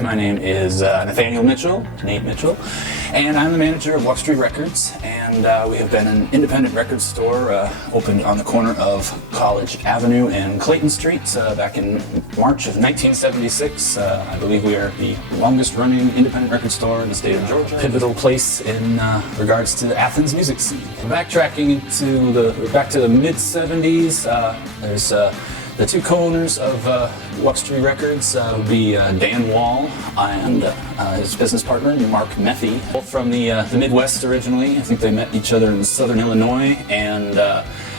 My name is Nathaniel Mitchell, Nate Mitchell, and I'm the manager of Wuxtry Records, and we have been an independent record store opened on the corner of College Avenue and Clayton Street back in March of 1976. I believe we are the longest running independent record store in the state of Georgia. Pivotal place in regards to the Athens music scene. Backtracking back to the mid-70s, there's the two co-owners of Wuxtry Records would be Dan Wall and his business partner, Mark Meffy. Both from the Midwest originally. I think they met each other in southern Illinois and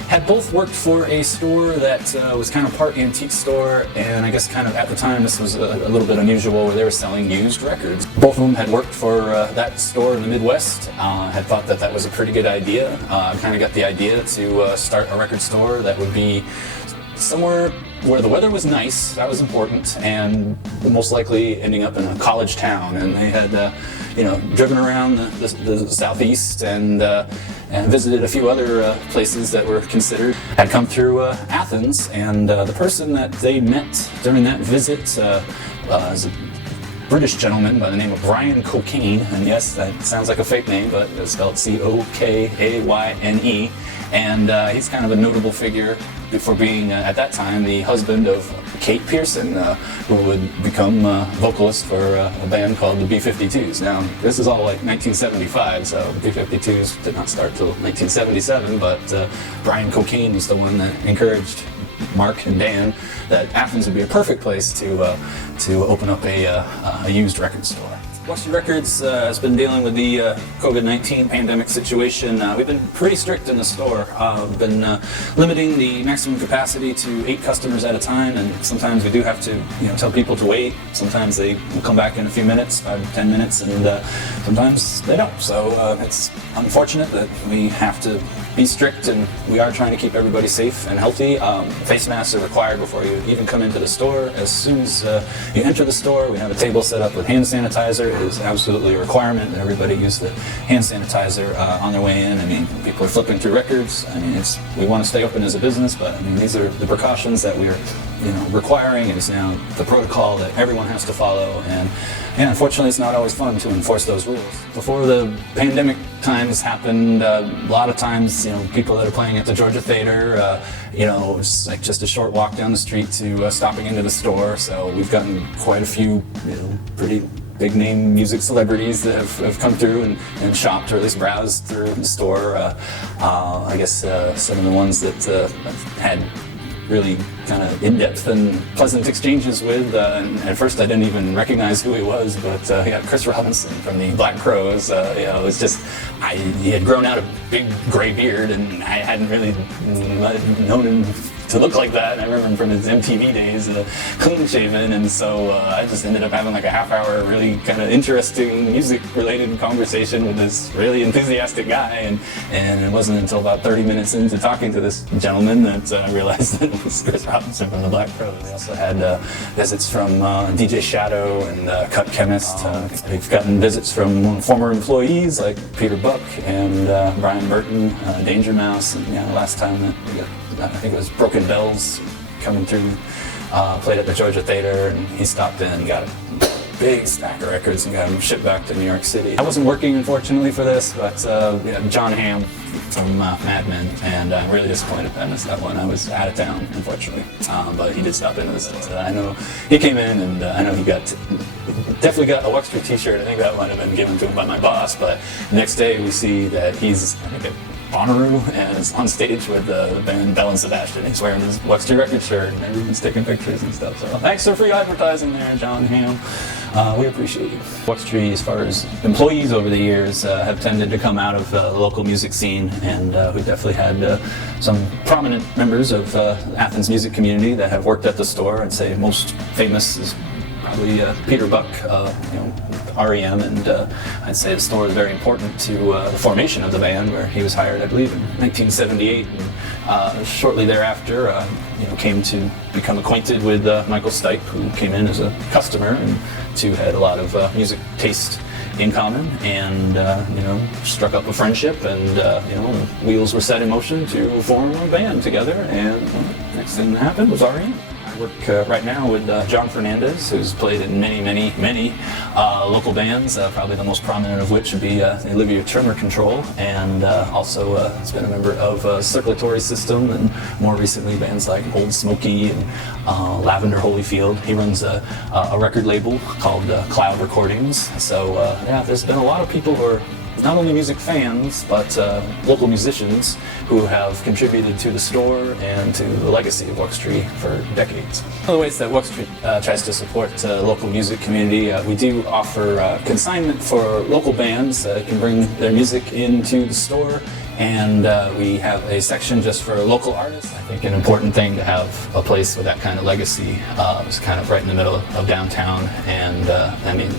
had both worked for a store that was kind of part antique store, and I guess kind of at the time this was a little bit unusual where they were selling used records. Both of them had worked for that store in the Midwest, had thought that was a pretty good idea. Kind of got the idea to start a record store that would be somewhere where the weather was nice, that was important, and most likely ending up in a college town. And they had, driven around the southeast and visited a few other places that were considered. Had come through Athens, and the person that they met during that visit was a British gentleman by the name of Brian Cocaine, and yes, that sounds like a fake name, but it's spelled C-O-K-A-Y-N-E, and he's kind of a notable figure for being, at that time, the husband of Kate Pearson, who would become vocalist for a band called the B-52s. Now, this is all like 1975, so B-52s did not start till 1977, but Brian Cocaine was the one that encouraged Mark and Dan that Athens would be a perfect place to open up a used record store. Wuxtry Records has been dealing with the COVID-19 pandemic situation. We've been pretty strict in the store. We've been limiting the maximum capacity to 8 customers at a time, and sometimes we do have to tell people to wait. Sometimes they will come back in a few minutes, 5 to 10 minutes, and sometimes they don't. So it's unfortunate that we have to be strict, and we are trying to keep everybody safe and healthy. Face masks are required before you even come into the store. As soon as you enter the store, we have a table set up with hand sanitizer. It is absolutely a requirement that everybody use the hand sanitizer on their way in. I mean, people are flipping through records. I mean, we want to stay open as a business, but I mean, these are the precautions that we're requiring. It is now the protocol that everyone has to follow, and unfortunately it's not always fun to enforce those rules. Before the pandemic times happened, a lot of times, people that are playing at the Georgia Theater, it's like just a short walk down the street to stopping into the store. So we've gotten quite a few, pretty big name music celebrities that have come through and shopped, or at least browsed through the store. I guess some of the ones that I've had really kind of in-depth and pleasant exchanges with, and at first I didn't even recognize who he was, but Chris Robinson from the Black Crowes. It was just, he had grown out a big gray beard, and I hadn't really known him to look like that. I remember him from his MTV days, clean shaven, and so I just ended up having like a half-hour really kind of interesting music-related conversation with this really enthusiastic guy, and it wasn't until about 30 minutes into talking to this gentleman that I realized that it was Chris Robinson from the Black Crowes. We also had visits from DJ Shadow and Cut Chemist. We've gotten visits from former employees like Peter Buck and Brian Burton, Danger Mouse, and last time that we got, I think it was Broken Bells coming through, played at the Georgia Theater, and he stopped in and got a big stack of records and got them shipped back to New York City. I wasn't working, unfortunately, for this, but John Hamm from Mad Men, and I'm really disappointed I missed that one. I was out of town, unfortunately, but he did stop in. I know he came in, and I know he definitely got a Wuxtry t-shirt. I think that might have been given to him by my boss, but the next day we see that he's, I think, Bonnaroo, and is on stage with the band Bell and Sebastian. He's wearing his Wuxtry Records shirt, and everyone's taking pictures and stuff. So thanks for free advertising there, John Hamm. We appreciate you. Wuxtry, as far as employees over the years, have tended to come out of the local music scene, and we've definitely had some prominent members of the Athens music community that have worked at the store. I'd say most famous is probably Peter Buck, REM, and I'd say the store was very important to the formation of the band, where he was hired, I believe, in 1978, and shortly thereafter, came to become acquainted with Michael Stipe, who came in as a customer, and two had a lot of music taste in common, and struck up a friendship, and wheels were set in motion to form a band together, and next thing that happened was REM. I work right now with John Fernandez, who's played in many local bands, probably the most prominent of which would be Olivia Tremor Control, and also has been a member of Circulatory System, and more recently bands like Old Smoky and Lavender Holyfield. He runs a record label called Cloud Recordings. So yeah, there's been a lot of people who are not only music fans, but local musicians who have contributed to the store and to the legacy of Wuxtry for decades. One of the ways that Wuxtry tries to support the local music community, we do offer consignment for local bands that can bring their music into the store, and we have a section just for local artists. I think an important thing to have a place with that kind of legacy is kind of right in the middle of downtown, and I mean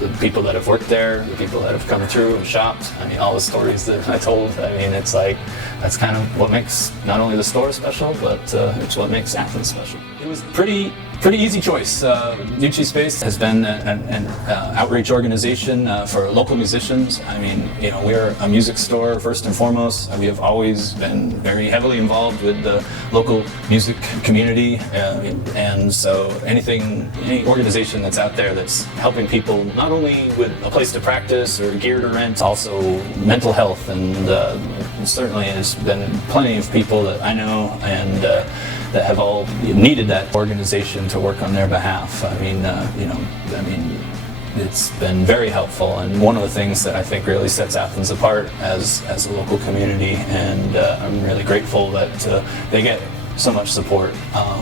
the people that have worked there, the people that have come through and shopped, I mean all the stories that I told, I mean it's like that's kind of what makes not only the store special, but it's what makes Athens special. It was pretty easy choice. Nuci Space has been an outreach organization for local musicians. I mean, you know, we're a music store first and foremost. We have always been very heavily involved with the local music community, and so any organization that's out there that's helping people not only with a place to practice or gear to rent, also mental health, and certainly there's been plenty of people that I know and that have all needed that organization to work on their behalf. I mean, it's been very helpful, and one of the things that I think really sets Athens apart as a local community, and I'm really grateful that they get so much support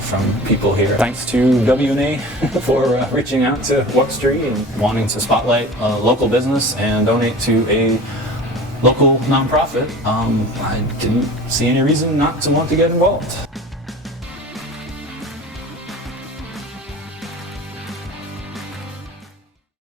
from people here. Thanks to WNA for reaching out to Wuxtry and wanting to spotlight local business and donate to a local nonprofit. I didn't see any reason not to want to get involved.